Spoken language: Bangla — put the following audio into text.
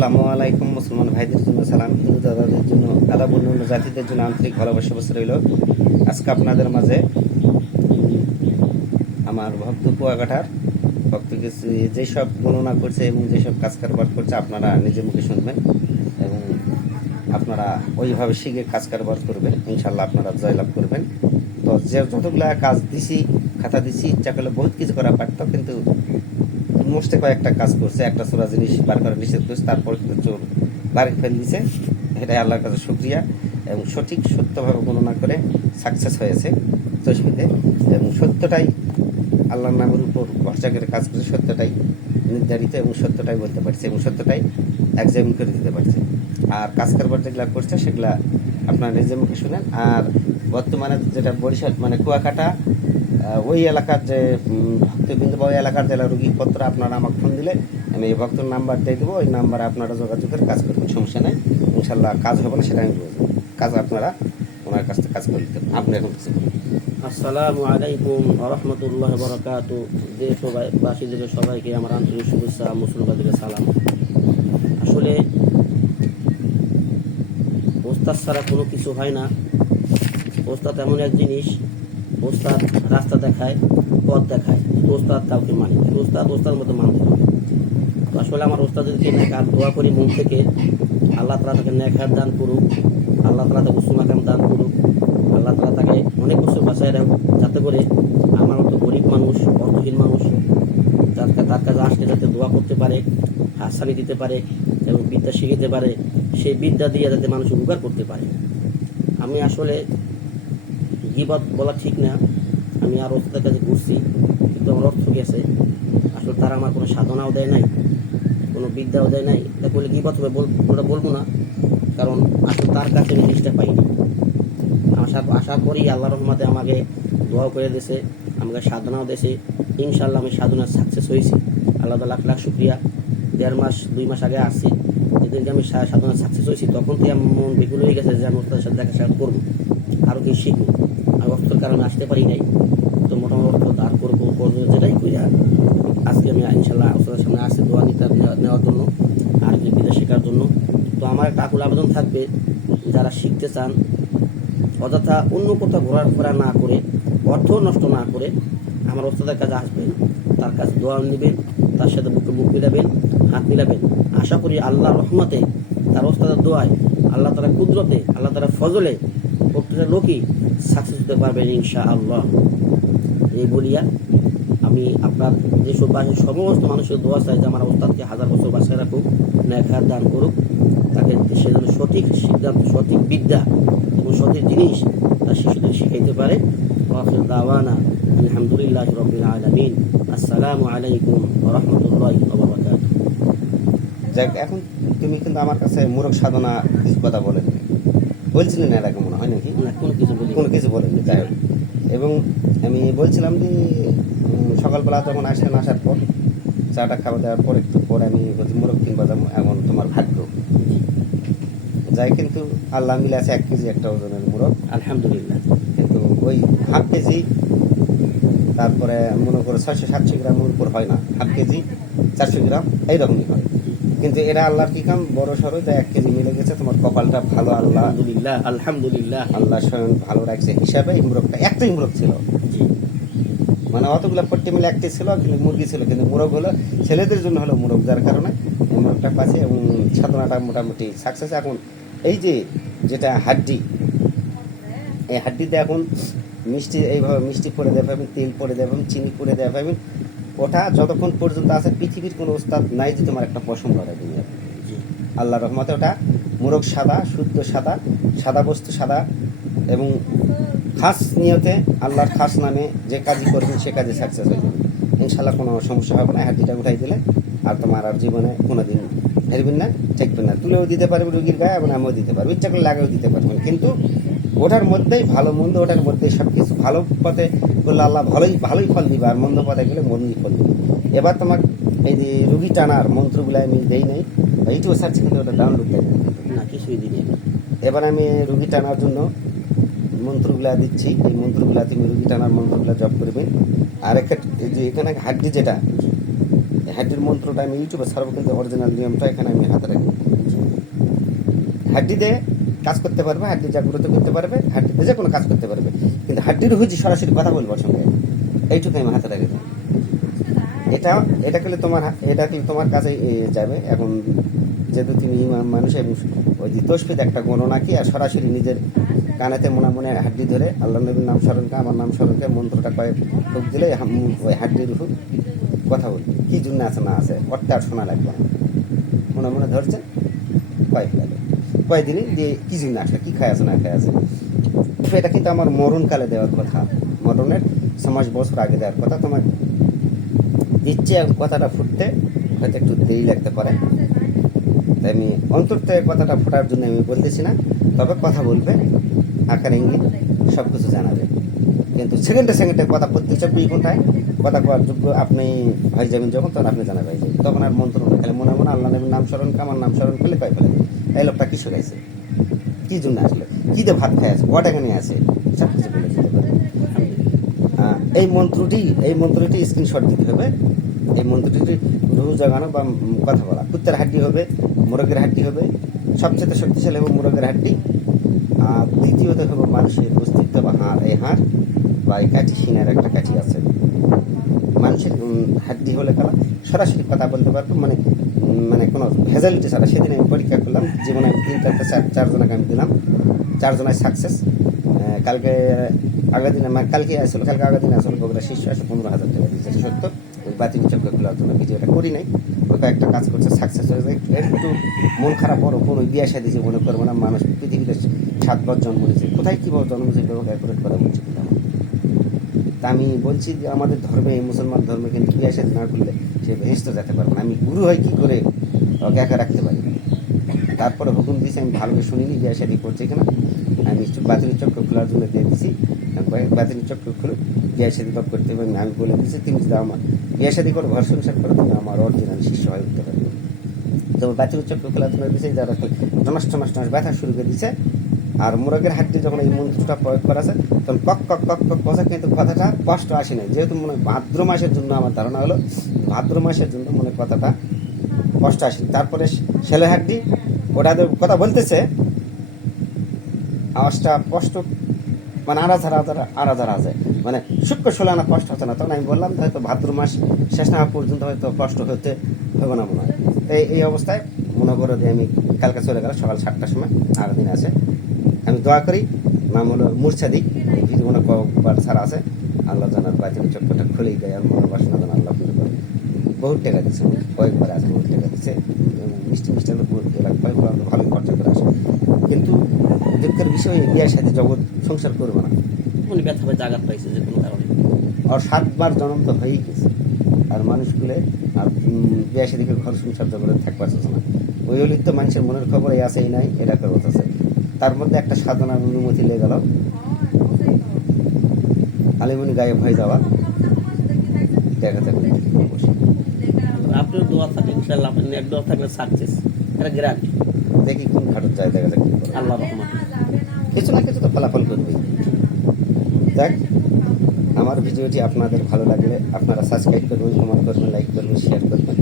আসসালামু আলাইকুম, মুসলমান ভাইদের জন্য সালাম, হিন্দু দাদাদের জন্য আদাব অন্যান্য জাতিদের জন্য আন্তরিক ভালোবাসা বসে রইল। আজকে আপনাদের মাঝে আমার ভক্ত কুয়াকাটার, ভক্ত যেসব গণনা করছে এবং যেসব কাজ কারবার করছে আপনারা নিজের মুখে শুনবেন এবং আপনারা ওইভাবে শিখে কাজ কারবার করবেন। ইনশাল্লাহ আপনারা জয়লাভ করবেন। তো যে যতগুলা কাজ দিছি, খাতা দিছি, ইচ্ছা করলে বহুত কিছু করা পারতো, কিন্তু মোস্টে কয়েকটা কাজ করছে। একটা সোরা জিনিস বার করে নিষেধ করছে, তারপর কিন্তু চোর বাড়ি ফেলে দিছে এটাই আল্লাহর কাছে শুক্রিয়া এবং সঠিক সত্যভাবে গণনা করে সাকসেস হয়েছে তসবিতে। এবং সত্যটাই আল্লাহর নামের উপর ভরসা করে কাজ করছে, সত্যটাই নির্ধারিত এবং সত্যটাই বলতে পারছে এবং সত্যটাই এক্সামিন করে দিতে পারছে। আর কাজ কারবার যেগুলা করছে, সেগুলা আপনারা নিজের মুখে শুনেন। আর বর্তমানে যেটা বরিশাল মানে কুয়াকাটা ওই এলাকার যে ভক্তবৃন্দ বা ওই এলাকার যারা রুগীর পত্র আপনারা আমাকে ফোন দিলে আমি এই ভক্তর নাম্বার দিয়ে দেবো, ওই নাম্বারে আপনারা যোগাযোগ করে কাজ করবেন। সমস্যা নেই। ইনশাল্লাহ কাজ হবে না সেটা আমি বলব কাজ আপনারা ওনার কাছ থেকে কাজ করে দিতে। আপনি এখন কিছু। আসসালামু আলাইকুম রহমতুল্লাহ বরকাত দেশবাসীদের সবাইকে আমার আন্তরিক শুভেচ্ছা মুসলমানদের সালাম। আসলে ওস্তাদ ছাড়া কোনো কিছু হয় না। ওস্তাদ এমন এক জিনিস ওস্তাদ রাস্তা দেখায়, পথ দেখায়, ওস্তাদ কাউকে মানে ওস্তাদ ওস্তাদ মতো মানতে হবে তো আসলে আমার ওস্তাদেরকে নেকার দোয়া করি, মন থেকে। আল্লাহ তালা তাকে নেখার দান করুক, আল্লাহ তালা তাকে সুনাকাম দান করুক, আল্লাহ তালা তাকে অনেক বছর বাঁচায় রাখুক, যাতে করে আমার মতো গরিব মানুষ, অর্থহীন মানুষ যার তার কাছে আসলে যাতে দোয়া করতে পারে, হাসানি দিতে পারে এবং বিদ্যা শিখিতে পারে, সেই বিদ্যা দিয়ে যাতে মানুষ উপকার করতে পারে। আমি আসলে গিবত বলা ঠিক না। আমি আর ওস্তাদের কাছে ঘুরছি, কিন্তু আমার অর্থ গেছে আসলে তারা আমার কোনো সাধনাও দেয় নাই, কোনো বিদ্যাও দেয় নাই। এটা বলে গিবত হবে ওটা বলব না, কারণ আসলে তার কাছে আমি জিনিসটা পাইনি। আশা আশা করি আল্লাহ রহমতে আমাকে দোয়াও করে দিয়েছে, আমাকে সাধনাও দিয়েছে। ইনশাল্লাহ আমি সাধনা সাকসেস হয়েছি। আল্লাহ লাখ লাখ শুক্রিয়া। দেড় মাস, দুই মাস আগে আসছি। যেদিনকে আমি সাধনা সাকসেস হয়েছি, তখন থেকে আমার মন বিপুল হয়ে গেছে যে আমি ওস্তাদের সাথে দেখা সাক্ষাৎ করব আরও কি শিখব। অর্থের কারণে আসতে পারি নাই। তো মোটামুটি দাঁড় করব করব যেটাই করি আর আজকে আমি ইনশাল্লাহ ওস্তাদের সামনে আসছি, দোয়া নিতে নেওয়া- নেওয়ার জন্য, আর কি বিদেশ শেখার জন্য। তো আমার একটা আকুল আবেদন থাকবে, যারা শিখতে চান, অযথা অন্য কোথাও ঘোরার ফেরা না করে, অর্থ নষ্ট না করে আমার ওস্তাদের কাছে আসবেন, তার কাছে দোয়া নেবেন, তার সাথে বুকে বুক মিলাবেন, হাত মিলাবেন। আশা করি আল্লাহ রহমতে তার ওস্তাদের দোয়ায়, আল্লাহ তারা কুদরতে, আল্লাহ তারা ফজলে প্রত্যেকটা লোকই সাকসেস হতে পারবেন ইনশা আল্লাহ এই বলিয়া আমি আপনার যেসব বাসীর সমস্ত মানুষের দোয়া চাই যে আমার ওস্তাদকে হাজার বছর বাসায় রাখুক ন্যাখার দান করুক, তাকে সে যেন সঠিক সিদ্ধান্ত, সঠিক বিদ্যা এবং সঠিক জিনিস তার শিশুদের শিখাইতে পারে। দাওয়ানা, আলহামদুলিল্লাহ রবিল আলমিন। আসসালামু আলাইকুম রহমতুল্লাহ যাক, এখন তুমি কিন্তু আমার কাছে মূরক সাধনা কথা বলেন বলছিলেন আগে মনে হয় নাকি? কোনো কিছু বলি কোনো কিছু বলেননি যাই হোক। এবং আমি বলছিলাম যে সকালবেলা যখন আসেন আসার পর চাটা খাওয়া দেওয়ার পর একটু পরে আমি বলছি মোরগ কিনবা যাব এখন তোমার ভাগ্য। যাই কিন্তু আল্লাহ মিলে আছে এক কেজি একটা ওজনের মোরগ। আলহামদুলিল্লাহ। কিন্তু ওই হাফ কেজি তারপরে মনে করো ছয়শো সাতশো গ্রামের উপর হয় না। হাফ কেজি চারশো গ্রাম এইরকমই হয়। কিন্তু এরা আল্লাহর কি কাম? বড় সড়ো যে এক কেজি মিলে গেছে। তোমার কপালটা ভালো আল্লাহ। আলহামদুলিল্লাহ আলহামদুলিল্লাহ। আল্লাহ স্বয়ং ভালো রাখছে। হিসাবে এই মোরগটা একটাই মোরগ ছিল মানে অতগুলো পট্টি মিলে একটি ছিল কিন্তু মুরগি ছিল কিন্তু মোরগ হলো। ছেলেদের জন্য হলো মোরগ যার কারণে মোরগটা পাচ্ছে এবং সাধনাটা মোটামুটি সাকসেস এখন এই যে যেটা হাড্ডি এই হাড্ডিতে এখন মিষ্টি এইভাবে মিষ্টি পরে দেওয়া পাবেন তেল পরে দেওয়া পাবেন চিনি পরে দেওয়া পাবেন ওটা যতক্ষণ পর্যন্ত আছে পৃথিবীর কোনো ওস্তাদ নাই যে তোমার একটা পশম লড়াই দুনিয়াতে জি। আল্লাহ রহমতে ওটা মোরগ সাদা শুদ্ধ সাদা সাদা বস্তু সাদা এবং খাস নিয়তে আল্লাহর খাস নামে যে কাজই করবেন সে কাজে সাকসেস হয়ে যাবে। ইনশাল্লাহ কোনো সমস্যা হবে না হাড্ডিটা উঠাই দিলে আর তোমার আর জীবনে কোনো দিন হেরবেন না ঠেকবেন না। তুলেও দিতে পারবে রুগীর গায়ে এবং আমিও দিতে পারব ইচ্ছা করে লাগেও দিতে পারবেন। কিন্তু ওটার মধ্যেই ভালো মন্দ ওটার মধ্যেই সব কিছু ভালো পথে করলে আল্লাহ ভালোই ভালোই ফল দিবে আর মন্দ পথে গেলে মন্দই ফল দিবে। এবার তোমার এই যে রুগী টানার মন্ত্রগুলো আমি দেই নাই এইটুকু সার্চ কিন্তু ওটা ডাউনলোড দেয় না কিছুই দিনে এবার আমি রুগী টানার জন্য মন্ত্রগুলা দিচ্ছি। এই মন্ত্রগুলা তুমি রুগী টানার মন্ত্রগুলা জপ করবেন আর একটা যে এখানে হাড্ডি যেটা হাড্ডির মন্ত্রটা আমি ইউটিউবে ছাড়বো কিন্তু অরিজিনাল নিয়মটা এখানে আমি হাতে রাখি হাড্ডিতে কাজ করতে পারবে, হাড্ডি জাগ্রত করতে পারবে, হাড্ডিতে যে কোনো কাজ করতে পারবে। কিন্তু হাড্ডির হুজি সরাসরি কথা বলব সঙ্গে, এইটুকু আমি হাতে রাখি এটা এটা করলে তোমার এটা করলে তোমার কাছে যাবে। এখন যেহেতু ইমাম মানুষ, এবং ওই যে তসফিদ একটা গণনা কি, আর সরাসরি নিজের কানেতে মনে মনে হাড্ডি ধরে, আল্লাহ নবীর নাম স্মরণকে আমার নাম স্মরণকে মন্ত্রটা কয়েক ঢোক দিলে ওই হাড্ডির উপর কথা বলবে কী জন্য আছে না আছে, অর্থে আর শোনা লাগবে মনে মনে ধরছে, কয়েক লাগে। কয়েকদিনই যে কি জন্য আসলে কি খায় আছে, না খায় আছে। তো এটা কিন্তু আমার মরণকালে দেওয়ার কথা। মরণের সমাজ বছর আগে দেওয়ার কথা। তোমার ইচ্ছে কথাটা ফুটতে হয়তো একটু দেরি লাগতে পারে। তাই আমি অন্তর থেকে কথাটা ফোটার জন্য আমি বলতেছি না। তবে কথা বলবে, আকার, ইঙ্গিত সব কিছু জানাবে কিন্তু সেকেন্ডে সেকেন্ডে কথা প্রত্যেক চব্বিশ ঘন্টায় কথা কওয়ার যোগ্য আপনি হয়ে যাবেন যখন, তখন আপনি জানা যাবেন তখন আর মন্ত্র না খেলে মনে মনে আল্লাহ নবীর নাম স্মরণ আমার নাম স্মরণ করলে কয় ফেলে? এই লোকটা কি শোকাইছে কি জন্য আসলে? কি দিয়ে ভাত খাই আছে? কটাকা নিয়ে আছে? সব কিছু বলে দিতে পারে। এই মন্ত্রটি এই মন্ত্রটি স্ক্রিনশট দিতে হবে। এই মন্ত্রটি রুহু জাগানো বা কথা বলা। কুত্তার হাড্ডি হবে, মোরগের হাড্ডি হবে। সবচেয়ে শক্তিশালী হবে মোরগের হাড্ডি। আর দ্বিতীয়ত হবে মানুষের অস্তিত্ব বা হাড়। এই হাড় বা এই কাঠি সিনের একটা কাঠি আছে। মানুষের হাড্ডি হলে তারা সরাসরি কথা বলতে পারব মানে মানে কোনো ভেজালিটি ছাড়া সেদিন আমি পরীক্ষা করলাম, জীবনে আমি তিনটাতে চার, চারজনকে আমি দিলাম। চারজনায় সাকসেস কালকে, আগের দিনে মানে কালকে আসলো, কালকে আগের দিনে আসলো বগুড়া শীর্ষ আসলে পনেরো হাজার টাকা দিয়েছে সত্য। ওই বাতিল চক্র খোলার জন্য ভিডিওটা করি নাই। ওই কয়েকটা কাজ করছে সাকসেস হয়ে যায়। একটু মন খারাপ বড় কোনো বিয়ে সাথে মনে করব না, মানুষ পৃথিবীতে সাতবার জন্ম নিয়েছে কোথায় কীভাবে জন্ম নিয়েছে এগুলো ক্যালকুলেট করা উচিত। তা আমি বলছি যে আমাদের ধর্মে, মুসলমান ধর্মে কিন্তু সাথে না করলে সে ভেস্ত যেতে পারবে না। আমি গুরু হয় কী করে ওকে একা রাখতে পারি? তারপরে হুকুম দিয়েছে, আমি ভালো করে শুনিনি বিয়ে শাদি করছে কিনা। আমি বাতিল চক্র খোলার জন্য দিয়ে দিছি। বাতিল চক্র খুলে বিয়ে শাদি কব করতে পারি আমি বলে দিয়েছি, তুমি যদি আমার বিয়ে শাদি করে ঘর সংসার করে, তুমি আমার অরিজিনাল শিষ্য হয়ে উঠতে পারবে। তো বাতিল চক্র খোলার জন্য দিয়েছে, যারা টনাস টনাস ব্যথা শুরু করে দিছে আর মুরগের হাড্ডি যখন এই মন্ত্রটা প্রয়োগ করা আছে, তখন কক কক কক কক কথা কিন্তু কথাটা কষ্ট আসে নাই। যেহেতু মনে ভাদ্র মাসের জন্য আমার ধারণা হলো, ভাদ্র মাসের জন্য মনে কথাটা কষ্ট আসে তারপরে ছেলে হাড্ডি, ওটা কথা বলতেছে, আওয়াজটা কষ্ট মানে আড়াজ আড়াজ আড়াজ আড়াজ মানে শুক্র ষোলো আনা কষ্ট হচ্ছে না, তখন আমি বললাম হয়তো ভাদ্র মাস শেষ না পর্যন্ত হয়তো কষ্ট হতে হবে না মনে হয়। তো এই- অবস্থায় মনে করো যে আমি কালকে চলে গেলাম, সকাল সাতটার সময় আগের দিন আছে। আমি দোয়া করি নাম হলো ভিডিও মনে কয়েকবার ছাড়া আছে আল্লাহ জানার বাতিল চক্করটা খুলেই দেয় আর মনে বাসনা জানা আল্লাহ খুলে করে। বহুত টাকা দিচ্ছে কয়েকবার আছে বহুত টাকা দিচ্ছে মিষ্টি মিষ্টি পুরো এলাকা কয়েকবার আমরা ভালো খরচা করে আসে। কিন্তু দুঃখের বিষয় বিয়ের সাথে জগৎ সংসার করবে না। উনি ব্যথা পাইছে আঘাত পাইছে যে কোনো কারণে। আর সাতবার জন্ম তো হয়েই গেছে। আর মানুষগুলো আর উম, বিয়ে সাদিকে ঘর সংসার জগতে থাকবার চাচ্ছে না? ওই হলির তো মানুষের মনের খবর এই আছে এই নাই এটা খবর আছে। তার মধ্যে একটা সাধনার অনুমতি লেগে গেল আলিমনি গায়েব হয়ে যাওয়া দেখা যাবে অবশ্যই আপনার দোয়া থাকে ইনশাল্লাহ আপনি এক দোয়া থাকলে সাকসেস এটা গ্যারান্টি দেখি কোন ঘাটত যায় দেখা যাক আল্লাহ রহমান কিছু না কিছু তো ফলাফল করবেই। দেখ আমার ভিডিওটি আপনাদের ভালো লাগলে আপনারা সাবস্ক্রাইব করবেন কমেন্ট করবেন লাইক করবেন শেয়ার করবেন।